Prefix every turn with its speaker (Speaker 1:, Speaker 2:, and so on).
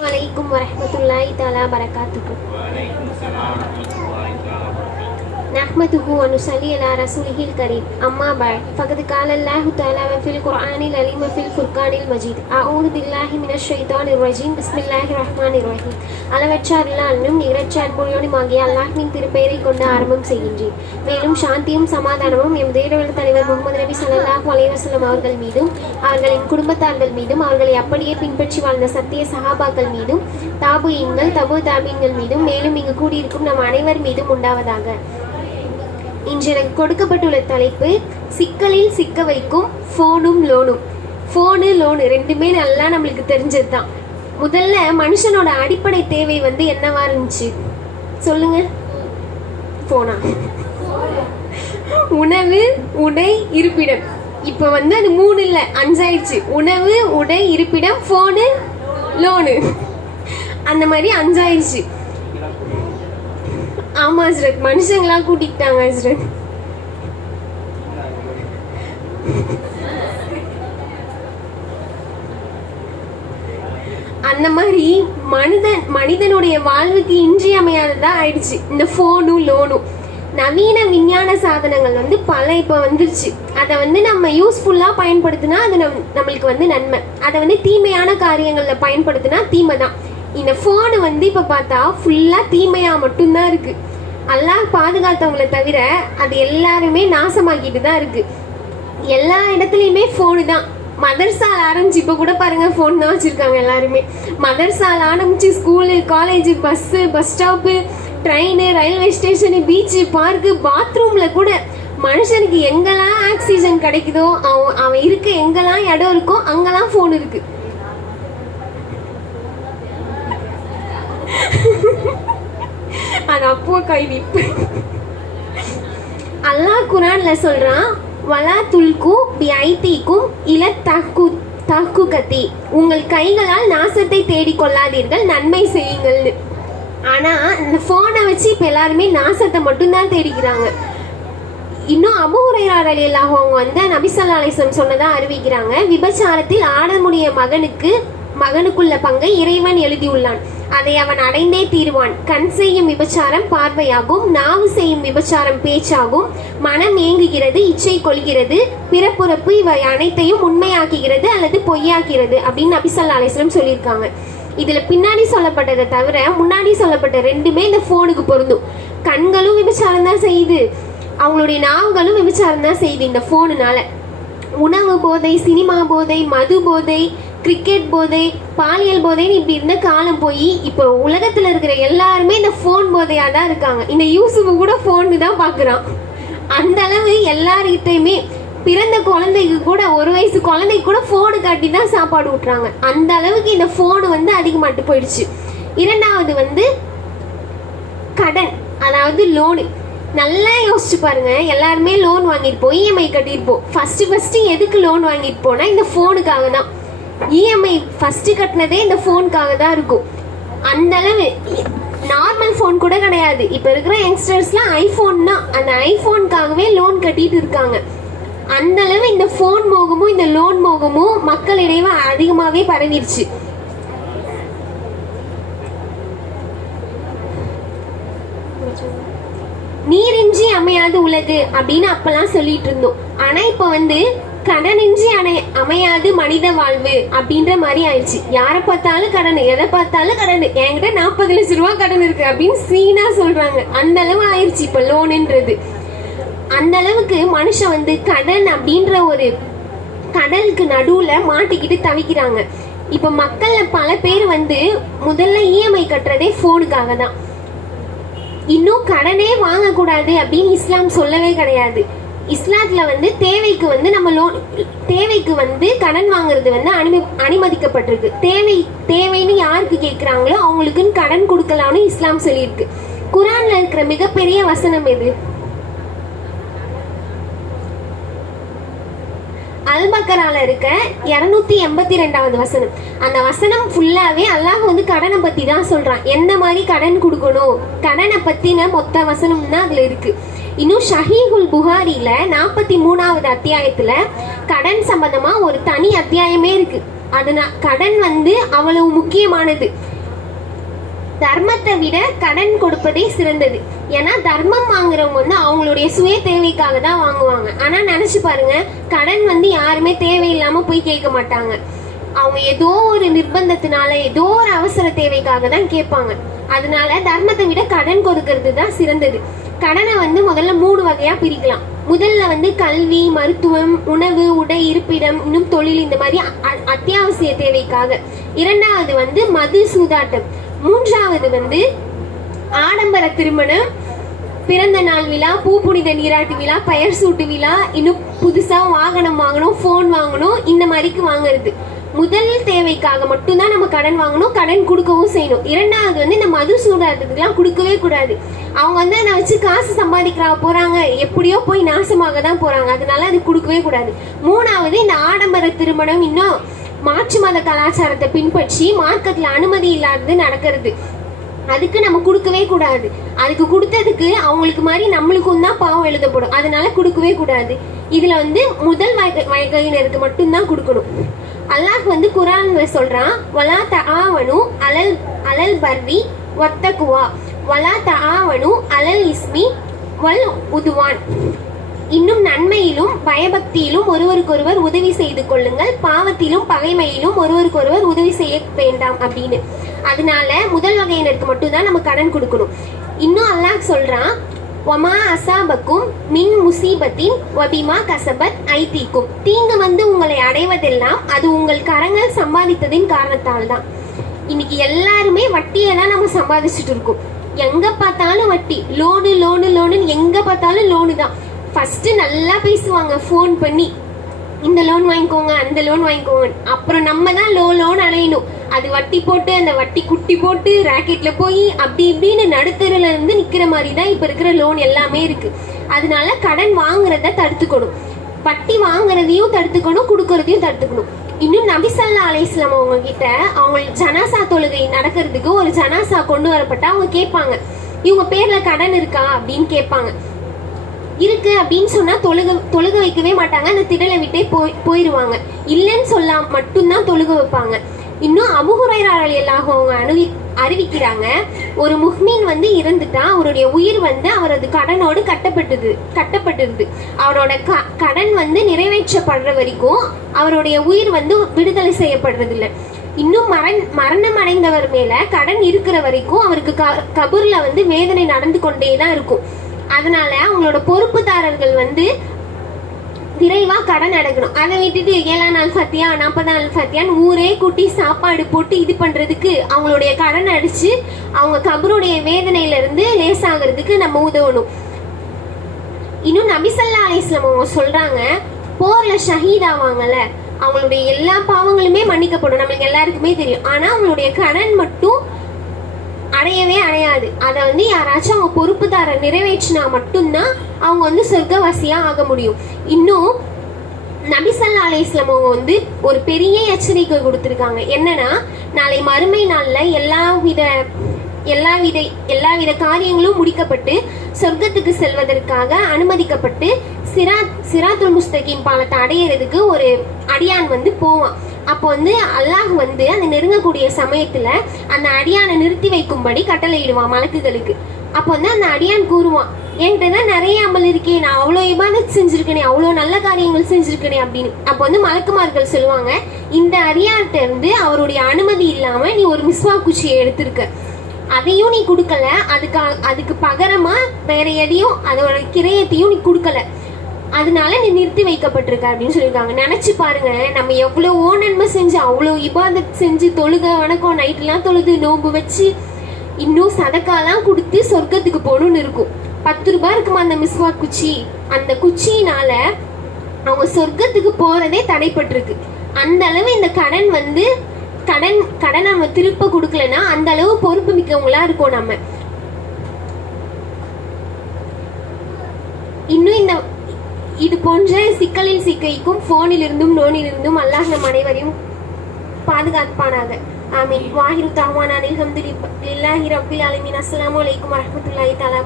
Speaker 1: வலைக்கும் வரமத்துல்லாய் தாலா பரகாத்துக்கும் نحمده ونصلي على رسوله الكريم أما بعد فقد قال الله تعالى في القرآن العليم في الفرقان المجيد أعوذ بالله من الشيطان الرجيم بسم الله الرحمن الرحيم அளவற்ற அருளாளனும் நிகரற்ற அற்புதனுமாகிய அல்லாஹ்வின் திருப்பெயரை கொண்டு ஆரம்பம் செய்கின்றேன் மேலும் சாந்தியும் சமாதானமும் எம் தேடவழ தலைவர் முகமது நபி ஸல்லல்லாஹு அலைஹி வஸல்லம் அவர்கள் மீதும் அவர்களின் குடும்பத்தார்கள் மீதும் அவர்களை அப்படியே பின்பற்றி வாழ்ந்த சத்திய சஹாபாக்கள் மீதும் தாபுயீன்கள் தபு தாபீன்கள் மீதும் மேலும் இங்கு கூடியிருக்கும் நம் அனைவர் மீதும் உண்டாவதாக இன்று எனக்கு கொடுக்கப்பட்டுள்ள தலைப்பு சிக்கலில் சிக்க வைக்கும் ஃபோனும் லோனும். ஃபோனு லோனு ரெண்டுமே நல்லா நம்மளுக்கு தெரிஞ்சது தான் முதல்ல மனுஷனோட அடிப்படை தேவை வந்து என்னவா இருந்துச்சு? சொல்லுங்க. ஃபோனா? உணவு உடை இருப்பிடம். இப்போ வந்து அது மூணு இல்லை அஞ்சாயிடுச்சு. உணவு உடை இருப்பிடம் ஃபோனு லோனு. அந்த மாதிரி அஞ்சாயிடுச்சு. ஆமா ஹஸ்ரத் மனுஷங்களா கூட்டிக்கிட்டாங்க ஹஸ்ரத் அந்த மாதிரி மனிதன் மனிதனுடைய வாழ்வுக்கு இன்றியமையாததா ஆயிடுச்சு. இந்த ஃபோனும் லோனும் நவீன விஞ்ஞான சாதனங்கள் வந்து பல இப்போ வந்துருச்சு. அதை வந்து நம்ம யூஸ்ஃபுல்லாக பயன்படுத்தினா அது நம் நம்மளுக்கு வந்து நன்மை. அதை வந்து தீமையான காரியங்களில் பயன்படுத்தினா தீமை தான் இந்த ஃபோனு வந்து இப்போ பார்த்தா ஃபுல்லாக தீமையாக மட்டும்தான் இருக்குது அல்லாஹ் பாதுகாத்தவங்களை தவிர அது எல்லாருமே நாசமாக்கிட்டு தான் இருக்குது எல்லா இடத்துலையுமே ஃபோனு தான். மதர்சால் ஆரம்பிச்சு இப்போ கூட பாருங்கள் ஃபோன் தான் வச்சுருக்காங்க எல்லாருமே. மதர்சால் ஆரம்பிச்சு school college bus bus stop train railway station beach park பாத்ரூமில் கூட மனுஷனுக்கு எங்கெல்லாம் ஆக்சிஜன் கிடைக்குதோ அவன் அவன் இருக்க எங்கெல்லாம் இடம் இருக்கோ அங்கெல்லாம் ஃபோன் இருக்குது நான் அது அப்போ கைவி அல்லாஹ் குரான்ல சொல்றான் வலா துல்கு பி ஐதீக்கும் இல தக்கு தஹ்குகத்தி உங்கள் கைகளால் நாசத்தை தேடிக்கொள்ளாதீர்கள் நன்மை செய்யுங்கள்னு ஆனா இந்த போனை வச்சு இப்ப எல்லாருமே நாசத்தை மட்டும்தான் தேடிக்கிறாங்க இன்னும் அபுஹுரைரார் அலி அல்லாஹ் அவங்க வந்து நபிசல்லா அலிஸ்லம் அறிவிக்கிறாங்க. விபச்சாரத்தில் ஆடமுடைய மகனுக்கு மகனுக்குள்ள பங்கை இறைவன் எழுதியுள்ளான். அதை அவன் அடைந்தே தீர்வான். கண் செய்யும் விபச்சாரம் பார்வையாகும் நாவு செய்யும் விபச்சாரம் பேச்சாகும். மனம் ஏங்குகிறது இச்சை கொள்கிறது பிறப்புறப்பு இவை அனைத்தையும் உண்மையாக்குகிறது அல்லது பொய்யாக்கிறது அப்படின்னு நபிசல்லா அலிஸ்லம் சொல்லியிருக்காங்க. இதுல பின்னாடி சொல்லப்பட்டதை தவிர முன்னாடி சொல்லப்பட்ட ரெண்டுமே இந்த போனுக்கு பொருந்தும். கண்களும் விபச்சாரம் தான் செய்யுது. அவங்களுடைய நாவுகளும் விபச்சாரம் தான் செய்யுது இந்த போனுனால உணவு போதை சினிமா போதை மது போதை கிரிக்கெட் போதை பாலியல் போதைன்னு இப்படி இருந்த காலம் போய் இப்போ உலகத்தில் இருக்கிற எல்லாருமே இந்த ஃபோன் போதையாக தான் இருக்காங்க. இந்த யூசுஃபு கூட ஃபோனு தான் பார்க்குறான் அந்த அளவு எல்லார்கிட்டையுமே பிறந்த குழந்தைக்கு கூட ஒரு வயசு குழந்தைக்கு கூட ஃபோனு காட்டி தான் சாப்பாடு ஊட்டுறாங்க. அந்த அளவுக்கு இந்த ஃபோனு வந்து அதிகமாட்டு போயிடுச்சு. இரண்டாவது வந்து கடன் அதாவது லோனு நல்லா யோசிச்சு பாருங்க. எல்லாருமே லோன் வாங்கிட்டு போய் இஎம்ஐ கட்டியிருப்போம் ஃபர்ஸ்ட் ஃபர்ஸ்ட் எதுக்கு லோன் வாங்கிட்டு போனா இந்த ஃபோனுக்காக தான் இஎம்ஐ ஃபர்ஸ்ட் கட்டினதே இந்த ஃபோனுக்காக தான் இருக்கும். அந்த அளவு நார்மல் ஃபோன் கூட கிடையாது. இப்போ இருக்கிற யங்ஸ்டர்ஸ்லாம் ஐஃபோன் தான். அந்த ஐஃபோனுக்காகவே லோன் கட்டிட்டு இருக்காங்க. அந்த அளவு இந்த ஃபோன் மோகமும் இந்த லோன் மோகமும் மக்களிடையே அதிகமாகவே பரவிடுச்சு நீரின்றி அமையாது உலகு அப்படின்னு அப்பெல்லாம் சொல்லிட்டு இருந்தோம். ஆனா இப்ப வந்து கடனின்றி அணை அமையாது மனித வாழ்வு அப்படின்ற மாதிரி ஆயிடுச்சு. யாரை பார்த்தாலும் கடன் எதை பார்த்தாலும் கடன். என்கிட்ட நாற்பது லட்சம் ரூபா கடன் இருக்கு அப்படின்னு சீனா சொல்றாங்க. அந்த அளவு ஆயிடுச்சு இப்ப லோனுன்றது அந்த அளவுக்கு மனுஷன் வந்து கடன் அப்படின்ற ஒரு கடலுக்கு நடுவுல மாட்டிக்கிட்டு தவிக்கிறாங்க. இப்ப மக்கள்ல பல பேர் வந்து முதல்ல இஎம்ஐ கட்டுறதே போனுக்காக தான். இன்னும் கடனே வாங்கக்கூடாது அப்படின்னு இஸ்லாம் சொல்லவே கிடையாது. இஸ்லாத்துல வந்து தேவைக்கு வந்து நம்ம லோன் தேவைக்கு வந்து கடன் வாங்குறது வந்து அனுமதி அனுமதிக்கப்பட்டிருக்கு. தேவை தேவைன்னு யாருக்கு கேட்குறாங்களோ அவங்களுக்குன்னு கடன் கொடுக்கலாம்னு இஸ்லாம் சொல்லியிருக்கு. குரான்ல இருக்கிற மிகப்பெரிய வசனம் எது? அல்பக்கரால இருக்க இருநூத்தி எண்பத்தி ரெண்டாவது வசனம். அந்த வசனம் ஃபுல்லாவே அல்லாஹ் வந்து கடனை பத்தி தான் சொல்றான். எந்த மாதிரி கடன் கொடுக்கணும்? கடனை பத்தின மொத்த வசனம் தான் அதுல இருக்கு. இன்னும் ஷஹீஹுல் புகாரில நாற்பத்தி மூணாவது அத்தியாயத்துல கடன் சம்பந்தமா ஒரு தனி அத்தியாயமே இருக்கு. அதனால் கடன் வந்து அவ்வளவு முக்கியமானது. தர்மத்தை விட கடன் கொடுப்பதே சிறந்தது. ஏன்னா தர்மம் வாங்குறவங்க வந்து அவங்களுடைய சுய தேவைக்காக தான் வாங்குவாங்க. ஆனா நினைச்சு பாருங்க கடன் வந்து யாருமே தேவையில்லாம போய் கேட்க மாட்டாங்க. அவங்க ஏதோ ஒரு நிர்பந்தத்தினால ஏதோ ஒரு அவசர தேவைக்காக தான் கேட்பாங்க. அதனால தர்மத்தை விட கடன் கொடுக்கறது தான் சிறந்தது. கடனை வந்து முதல்ல மூணு வகையா பிரிக்கலாம். முதல்ல வந்து கல்வி மருத்துவம் உணவு உடை இருப்பிடம் இன்னும் தொழில் இந்த மாதிரி அ- அத்தியாவசிய தேவைக்காக. இரண்டாவது வந்து மது சூதாட்டம். மூன்றாவது வந்து ஆடம்பர திருமணம் பிறந்த நாள் விழா பூ புனித நீராட்டு விழா பெயர் சூட்டு விழா இன்னும் புதுசா வாகனம் வாங்கணும் ஃபோன் வாங்கணும் இந்த மாதிரிக்கு வாங்குறது. முதல் தேவைக்காக மட்டும்தான் நம்ம கடன் வாங்கணும் கடன் கொடுக்கவும் செய்யணும். இரண்டாவது வந்து இந்த மது சூதாட்டத்துக்குலாம் கொடுக்கவே கூடாது. அவங்க வந்து அதை வச்சு காசு சம்பாதிக்கிறா போறாங்க. எப்படியோ போய் நாசமாக தான் போறாங்க. அதனால அது கொடுக்கவே கூடாது. மூணாவது இந்த ஆடம்பர திருமணம் இன்னும் மாற்று மத கலாச்சாரத்தை பின்பற்றி மார்க்கெட்டில் அனுமதி இல்லாதது நடக்கிறது. அதுக்கு நம்ம கொடுக்கவே கூடாது. அதுக்கு கொடுத்ததுக்கு அவங்களுக்கு மாதிரி நம்மளுக்கும் தான் பாவம் எழுதப்படும். அதனால கொடுக்கவே கூடாது. இதுல வந்து முதல் வகை- வகையினருக்கு மட்டும்தான் கொடுக்கணும். அல்லாஹ் வந்து குரான் சொல்றான் வலா தஆவனு அலல் அலல் பர்ரி வத்தகுவா. வலா தஆவனு அலல் இஸ்மி வல் உதுவான். இன்னும் நன்மையிலும் பயபக்தியிலும் ஒருவருக்கொருவர் உதவி செய்து கொள்ளுங்கள். பாவத்திலும் பகைமையிலும் ஒருவருக்கொருவர் உதவி செய்ய வேண்டாம் அப்படின்னு. அதனால முதல் வகையினருக்கு மட்டும்தான் நம்ம கடன் கொடுக்கணும். இன்னும் அல்லாஹ் சொல்றான் ஒமா அசாபக்கும் மின் முசீபத்தின் வபிமா கசபத் ஐதீக்கும். தீங்கு வந்து உங்களை அடைவதெல்லாம் அது உங்கள் கரங்கள் சம்பாதித்ததின் காரணத்தால் தான் இன்னைக்கு எல்லாருமே வட்டியை தான் நம்ம சம்பாதிச்சுட்டு இருக்கோம். எங்க பார்த்தாலும் வட்டி. லோனு லோனு லோனு எங்க பார்த்தாலும் லோனு தான் ஃபஸ்ட்டு நல்லா பேசுவாங்க ஃபோன் பண்ணி. இந்த லோன் வாங்கிக்கோங்க அந்த லோன் வாங்கிக்கோங்க அப்புறம் நம்ம தான் லோ லோன் அலையணும். அது வட்டி போட்டு அந்த வட்டி குட்டி போட்டு ராக்கெட்ல போய் அப்படி இப்படின்னு நடுத்தருல இருந்து நிக்கிற மாதிரி தான் இப்ப இருக்கிற லோன் எல்லாமே இருக்கு. அதனால கடன் வாங்குறத தடுத்துக்கணும். வட்டி வாங்குறதையும் தடுத்துக்கணும் கொடுக்கறதையும் தடுத்துக்கணும். இன்னும் நபிசல்லா அலைஸ்லாம் அவங்க கிட்ட அவங்க ஜனாசா தொழுகை நடக்கிறதுக்கு ஒரு ஜனாசா கொண்டு வரப்பட்டா அவங்க கேட்பாங்க. இவங்க பேர்ல கடன் இருக்கா அப்படின்னு கேட்பாங்க. இருக்கு அப்படின்னு சொன்னா தொழுக தொழுக வைக்கவே மாட்டாங்க. அந்த திடலை விட்டே போய் போயிருவாங்க. இல்லைன்னு சொல்லாம் மட்டும்தான் தொழுக வைப்பாங்க. இன்னும் அபுகுரைராளி எல்லாம் அவங்க அணுவி அறிவிக்கிறாங்க ஒரு முஹ்மீன் வந்து இறந்துட்டா அவருடைய உயிர் வந்து அவரது கடனோடு கட்டப்பட்டது கட்டப்பட்டிருது. அவரோட க கடன் வந்து நிறைவேற்றப்படுற வரைக்கும் அவருடைய உயிர் வந்து விடுதலை செய்யப்படுறதில்ல. இன்னும் மரண் மரணம் அடைந்தவர் மேல கடன் இருக்கிற வரைக்கும் அவருக்கு க கபூர்ல வந்து வேதனை நடந்து கொண்டே தான் இருக்கும். அதனால அவங்களோட பொறுப்புதாரர்கள் வந்து விரைவாக கடன் அடைக்கணும். அதை விட்டுட்டு ஏழாம் நாள் சத்தியா நாற்பதாம் நாள் சத்தியான்னு ஊரே கூட்டி சாப்பாடு போட்டு இது பண்ணுறதுக்கு அவங்களுடைய கடன் அடித்து அவங்க கபருடைய வேதனையிலேருந்து லேசாகிறதுக்கு நம்ம உதவணும். இன்னும் நபிசல்லா அலிஸ்லாம் அவங்க சொல்கிறாங்க போரில் ஷஹீத் ஆவாங்கல்ல அவங்களுடைய எல்லா பாவங்களுமே மன்னிக்கப்படும். நம்மளுக்கு எல்லாருக்குமே தெரியும். ஆனால் அவங்களுடைய கடன் மட்டும் அடையவே அடையாது. அதை வந்து யாராச்சும் அவங்க பொறுப்புதார நிறைவேற்றினா மட்டும்தான் அவங்க வந்து சொர்க்கவாசியா ஆக முடியும். இன்னும் நபிசல்லா அலைஸ்லாம் அவங்க வந்து ஒரு பெரிய எச்சரிக்கை கொடுத்துருக்காங்க. என்னன்னா நாளை மறுமை நாளில் எல்லா வித எல்லா வித எல்லா வித காரியங்களும் முடிக்கப்பட்டு சொர்க்கத்துக்கு செல்வதற்காக அனுமதிக்கப்பட்டு சிரா சிராத்துல் முஸ்தகின் பாலத்தை அடையிறதுக்கு ஒரு அடியான் வந்து போவான். அப்போ வந்து அல்லாஹ் வந்து அந்த நெருங்கக்கூடிய சமயத்துல அந்த அடியானை நிறுத்தி வைக்கும்படி கட்டளையிடுவான் மலக்குகளுக்கு. அப்போ வந்து அந்த அடியான் கூறுவான் என்கிட்ட தான் நிறைய அமல் இருக்கே நான் அவ்வளோ இபாதத் செஞ்சிருக்கேனே அவ்வளோ நல்ல காரியங்கள் செஞ்சிருக்கேனே அப்படின்னு. அப்போ வந்து மலக்குமார்கள் சொல்லுவாங்க இந்த அடியான்கிட்ட இருந்து அவருடைய அனுமதி இல்லாம நீ ஒரு மிஸ்வா குச்சியை எடுத்திருக்க. அதையும் நீ கொடுக்கல அதுக்கு அதுக்கு பகரமா வேற எதையும் அதோட கிரயத்தையும் நீ கொடுக்கல. அதனால நீ நிறுத்தி வைக்கப்பட்டிருக்க அப்படின்னு சொல்லியிருக்காங்க. நினைச்சு பாருங்க நம்ம எவ்வளவோ நன்மை செஞ்சு அவ்வளோ இபாதத் செஞ்சு தொழுக வணக்கம் நைட்லாம் தொழுது நோம்பு வச்சு இன்னும் சதக்காலாம் கொடுத்து சொர்க்கத்துக்கு போகணும்னு இருக்கும். பத்து ரூபா இருக்குமா அந்த மிஸ்வா குச்சி? அந்த குச்சியினால அவங்க சொர்க்கத்துக்கு போறதே தடைப்பட்டிருக்கு. அந்த அளவு இந்த கடன் வந்து கடன் கடன் நம்ம திருப்ப கொடுக்கலன்னா அந்த அளவு பொறுப்பு மிக்கவங்களா இருக்கோம் நம்ம. இன்னும் இந்த இது போன்ற சிக்கலில் சிக்கைக்கும் போனில் இருந்தும் நோனில் இருந்தும் அல்லாஹ் நம் அனைவரையும் பாதுகாப்பானாக. ஆமீன். வாஹிரு தாவானா அல்ஹம்துலில்லாஹி ரப்பில் ஆலமீன். அஸ்ஸலாமு அலைக்கும் வரஹ்மத்துல்லாஹி தஆலா